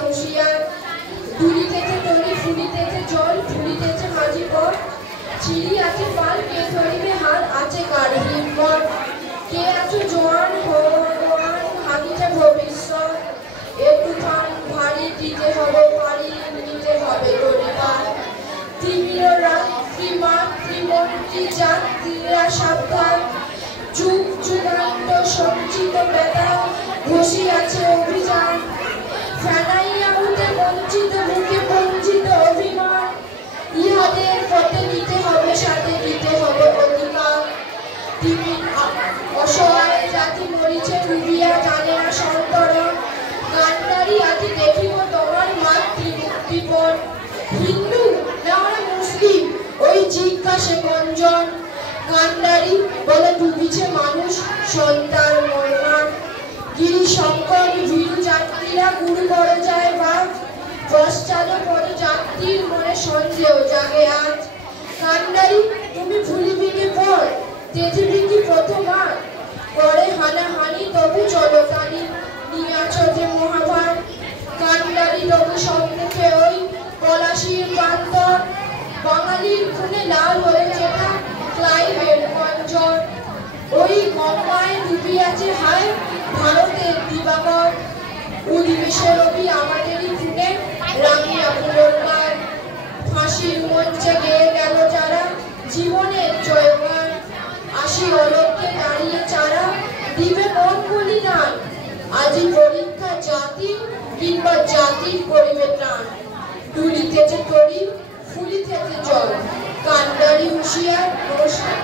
হুঁশিয়ার দুলিতেছে তরি ফুলিতেছে জল ফুলিতেছে মাঝি পথ চিড়ি আছে পাল কে ধরিবে হাত আছে কার হিম্মত কে আছো জোয়ান ভগবান হাতিতে ভবিষ্যৎ এ তুফান ভারী দিতে হবে পারি নিতে হবে তরিপার তিমির রাত ত্রিমাত ত্রিমন্ত্রী যাত্রীরা সাবধান যুগ যুগান্ত সঞ্চিত ব্যথা ঘষি আছে অভিযান ফেনাইয়া হতে বঞ্চিত মুখে বঞ্চিত অভিমান ইহাদের পথে নিতে হবে সাথে দিতে হবে অধিকার তিমির অসহায় জাতি মরিছে রুবিয়া জানে না সন্তরণ গান্ধারী আজ দেখিব তোমার মাতৃমুক্তিপণ হিন্দু না মুসলিম ওই জিজ্ঞাসে গঞ্জন গান্ধারী বলে ডুবিছে মানুষ সন্তান মর্মান গিরি শঙ্কর ভীরু যাত্রীরা গুরু করে যায় বাপ পশ্চাৎ পদ যাত্রীর মনে সন্দেহ জাগে আজ গান্ধারী তুমি ভুলিবি কি পর তেজিবি কি প্রথমবার করে হানাহানি তবু চলতানি নিয়ে আছো যে মহাভার গান্ধারী তবু সম্মুখে ওই পলাশির প্রান্তর বাঙালির খুনে লাল হয়ে যেটা ক্লাইভের গঞ্জন ওই গঙ্গায় ডুবিয়াছে হায় ভারতের দিবাকর উদ্ভিষের রবি আমাদেরই খুনে রামিয়া পুনর্বার ফাঁসির মঞ্চে গেয়ে গেল যারা জীবনের জয়গান আসি অলক্ষ্যে দাঁড়িয়ে চারা দিবে কোন বলিদান আজি পরীক্ষা জাতি কিংবা জাতির করিবে ত্রাণ তুলিতেছে তরি ফুলিতেছে জল গান্ধারী হুঁশিয়ার নমস্কার।